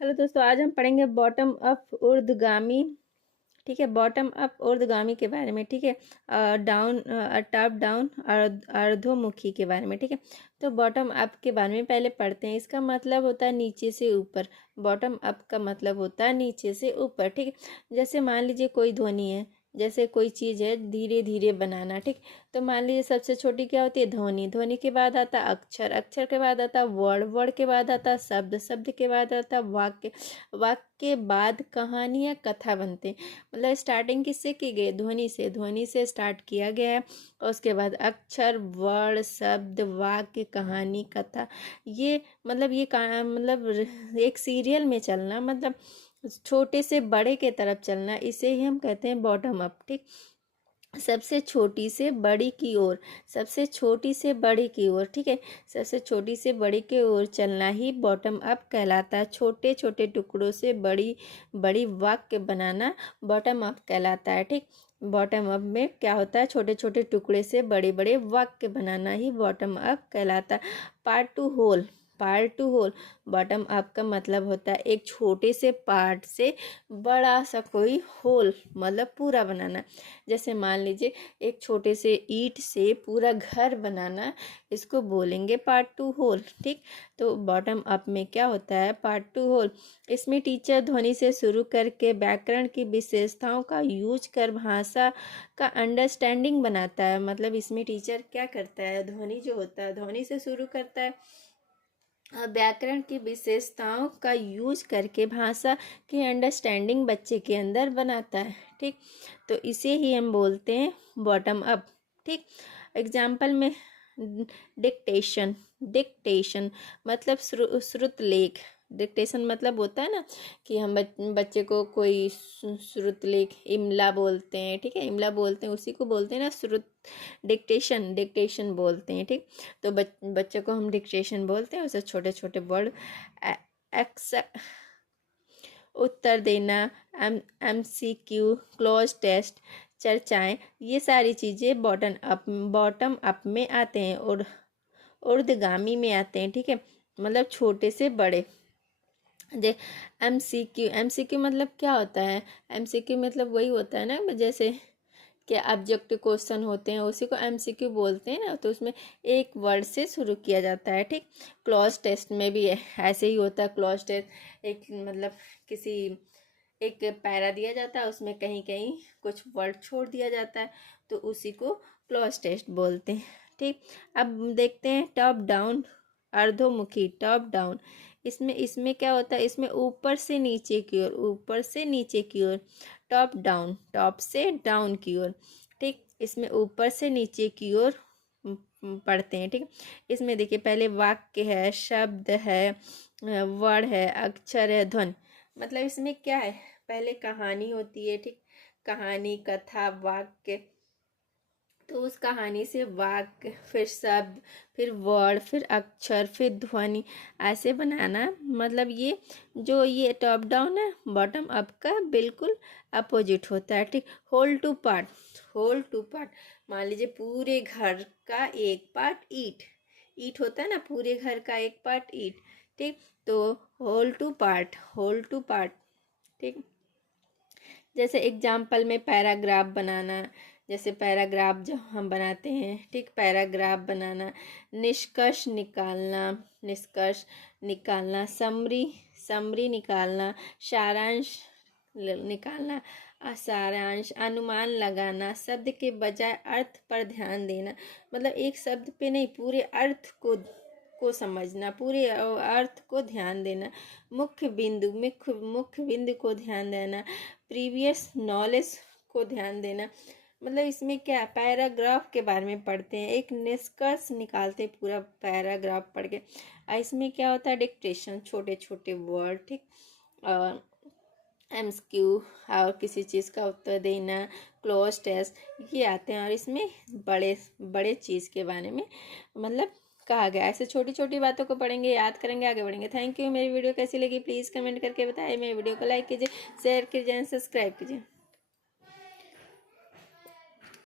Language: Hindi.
हेलो दोस्तों, आज हम पढ़ेंगे बॉटम अप ऊर्ध्वगामी। ठीक है, बॉटम अप ऊर्ध्वगामी के बारे में। ठीक है, डाउन टॉप डाउन अर्धोमुखी के बारे में। ठीक है, तो बॉटम अप के बारे में पहले पढ़ते हैं। इसका मतलब होता है नीचे से ऊपर। बॉटम अप का मतलब होता है नीचे से ऊपर। ठीक है, जैसे मान लीजिए कोई ध्वनि है, जैसे कोई चीज़ है, धीरे धीरे बनाना। ठीक, तो मान लीजिए सबसे छोटी क्या होती है, ध्वनि। ध्वनि के बाद आता है अक्षर, अक्षर के बाद आता है वर्ड, वर्ड के बाद आता है शब्द, शब्द के बाद आता है वाक्य, वाक्य के बाद कहानी या कथा बनते हैं। मतलब स्टार्टिंग किससे की गई, ध्वनि से। ध्वनि से स्टार्ट किया गया है और उसके बाद अक्षर, वर्ड, शब्द, वाक्य, कहानी, कथा। ये मतलब मतलब एक सीरियल में चलना, मतलब छोटे से बड़े के तरफ चलना, इसे ही हम कहते हैं बॉटम अप। ठीक, सबसे छोटी से बड़ी की ओर, सबसे छोटी से बड़ी की ओर। ठीक है, सबसे छोटी से बड़ी की ओर चलना ही बॉटम अप कहलाता है। छोटे छोटे टुकड़ों से बड़ी बड़ी वाक्य बनाना बॉटम अप कहलाता है। ठीक, बॉटम अप में क्या होता है, छोटे छोटे टुकड़े से बड़े बड़े वाक्य बनाना ही बॉटम अप कहलाता है। Part to whole, part to whole. Bottom up का मतलब होता है एक छोटे से पार्ट से बड़ा सा कोई होल, मतलब पूरा बनाना। जैसे मान लीजिए एक छोटे से ईंट से पूरा घर बनाना, इसको बोलेंगे पार्ट टू होल। ठीक, तो बॉटम अप में क्या होता है, पार्ट टू होल। इसमें टीचर ध्वनि से शुरू करके व्याकरण की विशेषताओं का यूज कर भाषा का अंडरस्टैंडिंग बनाता है। मतलब इसमें टीचर क्या करता है, ध्वनि जो होता है, ध्वनि से शुरू करता है, व्याकरण की विशेषताओं का यूज करके भाषा की अंडरस्टैंडिंग बच्चे के अंदर बनाता है। ठीक, तो इसे ही हम बोलते हैं बॉटम अप। ठीक, एग्जाम्पल में डिक्टेशन, डिक्टेशन मतलब श्रुत लेख। डिक्टेशन मतलब होता है ना कि हम बच्चे को कोई श्रुत लेख, इमला बोलते हैं। ठीक है, इमला बोलते हैं, उसी को बोलते हैं ना श्रुत, डिक्टेशन, डिक्टेशन बोलते हैं। ठीक, तो बच्चे को हम डिक्टेशन बोलते हैं। उसे छोटे छोटे वर्ड, एक्स उत्तर देना, MCQ, क्लोज टेस्ट, चर्चाएं, ये सारी चीज़ें बॉटम अप में आते हैं और ऊर्ध्वगामी में आते हैं। ठीक है, मतलब छोटे से बड़े। जे MCQ मतलब क्या होता है, MCQ मतलब वही होता है ना, जैसे कि ऑब्जेक्टिव क्वेश्चन होते हैं, उसी को MCQ बोलते हैं ना। तो उसमें एक वर्ड से शुरू किया जाता है। ठीक, क्लॉज टेस्ट में भी ऐसे ही होता है। क्लॉज टेस्ट एक मतलब किसी एक पैरा दिया जाता है, उसमें कहीं कहीं कुछ वर्ड छोड़ दिया जाता है, तो उसी को क्लॉज टेस्ट बोलते हैं। ठीक, अब देखते हैं टॉप डाउन अर्धोमुखी, टॉप डाउन। इसमें इसमें क्या होता है, इसमें ऊपर से नीचे की ओर, ऊपर से नीचे की ओर। टॉप डाउन, टॉप से डाउन की ओर। ठीक, इसमें ऊपर से नीचे की ओर पढ़ते हैं। ठीक, इसमें देखिए पहले वाक्य है, शब्द है, वर्ड है, अक्षर है, ध्वनि। मतलब इसमें क्या है, पहले कहानी होती है। ठीक, कहानी, कथा, वाक्य, तो उस कहानी से वाक्य, फिर शब्द, फिर वर्ड, फिर अक्षर, फिर ध्वनि, ऐसे बनाना। मतलब ये टॉप डाउन है, बॉटम अप का बिल्कुल अपोजिट होता है। ठीक, whole to part, whole to part. मान लीजिए पूरे घर का एक पार्ट ईट, ईट होता है ना, पूरे घर का एक पार्ट ईट। ठीक, तो whole to part, whole to part. ठीक, जैसे एग्जाम्पल में पैराग्राफ बनाना, जैसे पैराग्राफ जो हम बनाते हैं। ठीक, पैराग्राफ बनाना, निष्कर्ष निकालना, निष्कर्ष निकालना, समरी, समरी निकालना, सारांश निकालना, सारांश, अनुमान लगाना, शब्द के बजाय अर्थ पर ध्यान देना। मतलब एक शब्द पे नहीं, पूरे अर्थ को समझना, पूरे अर्थ को ध्यान देना, मुख्य बिंदु, मुख्य बिंदु को ध्यान देना, प्रीवियस नॉलेज को ध्यान देना। मतलब इसमें क्या, पैराग्राफ के बारे में पढ़ते हैं, एक निष्कर्ष निकालते हैं पूरा पैराग्राफ पढ़ के। इसमें क्या होता है, डिक्टेशन, छोटे छोटे वर्ड। ठीक, और MCQ और किसी चीज़ का उत्तर देना, क्लोज टेस्ट, ये आते हैं। और इसमें बड़े बड़े चीज़ के बारे में मतलब कहा गया। ऐसे छोटी छोटी बातों को पढ़ेंगे, याद करेंगे, आगे बढ़ेंगे। Thank you. मेरी वीडियो कैसी लगी प्लीज़ कमेंट करके बताइए। मेरी वीडियो को लाइक कीजिए, शेयर कीजिए, सब्सक्राइब कीजिए।